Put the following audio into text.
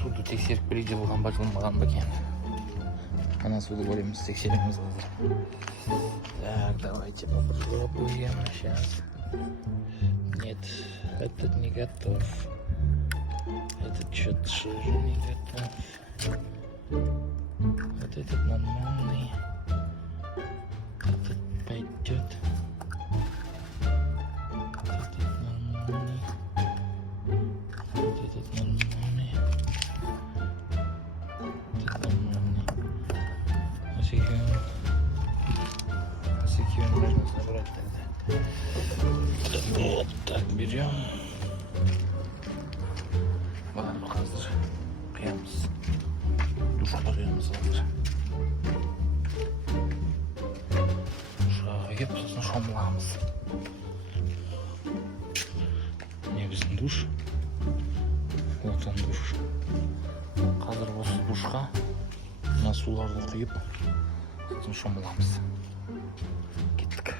суды тексеріп берейік деп болған ба жылынбаған ба екен. Ана суды көреміз, тексереміз қазір. Так, давайте попробуем сейчас. Нет, этот не готов. Этот что-то тоже не готов. Вот этот нормальный. Этот пойдет. Вот этот нормальный. Вот этот нормальный. Этот нормальный. Осекион можно собрать тогда. Вот так берем. Ладно, hazır. Kıyamız. Duşa kıyamız hazır. Duşa kıyıp sonra şomlamız. Ne bizim duş? Вот он душ. Қазір осы душқа мына суларды құйып сосын шомыламыз. Кеттік.